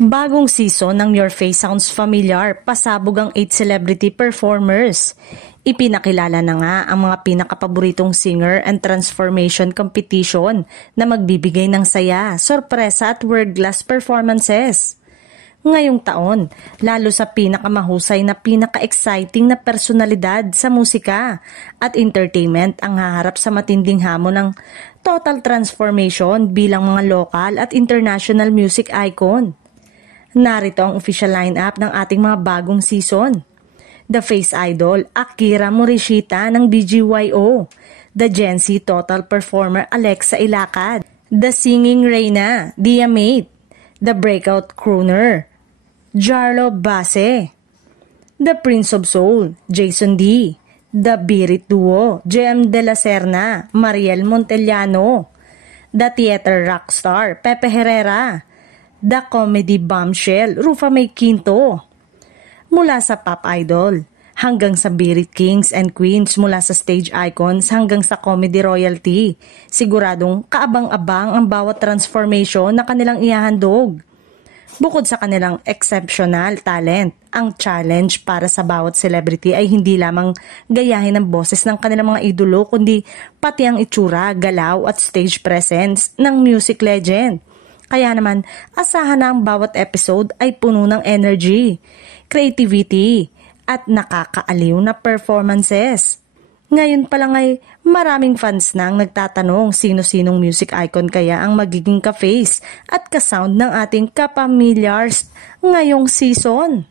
Bagong season ng Your Face Sounds Familiar, pasabog ang 8 celebrity performers. Ipinakilala na nga ang mga pinakapaboritong singer and transformation competition na magbibigay ng saya, sorpresa at word-glass performances. Ngayong taon, lalo sa pinakamahusay na pinaka-exciting na personalidad sa musika at entertainment ang haharap sa matinding hamon ng total transformation bilang mga local at international music icon. Narito ang official lineup ng ating mga bagong season. The Face Idol, Akira Morishita ng BGYO. The Gen Z Total Performer, Alexa Ilacad. The Singing Reyna, Dia Mate. The Breakout Crooner, Jarlo Base. The Prince of Soul, Jason D. The Birit Duo, JM De La Serna, Mariel Montellano. The Theater Rockstar, Pepe Herrera. The Comedy Bombshell, Rufa May Quinto. Mula sa pop idol hanggang sa Birit Kings and Queens, mula sa stage icons hanggang sa comedy royalty, siguradong kaabang-abang ang bawat transformation na kanilang ihahandog. Bukod sa kanilang exceptional talent, ang challenge para sa bawat celebrity ay hindi lamang gayahin ang boses ng kanilang mga idolo, kundi pati ang itsura, galaw at stage presence ng music legend. Kaya naman, asahan na ang bawat episode ay puno ng energy, creativity, at nakakaaliw na performances. Ngayon pa lang ay maraming fans na ang nagtatanong sino-sinong music icon kaya ang magiging ka-face at ka-sound ng ating kapamilyars ngayong season.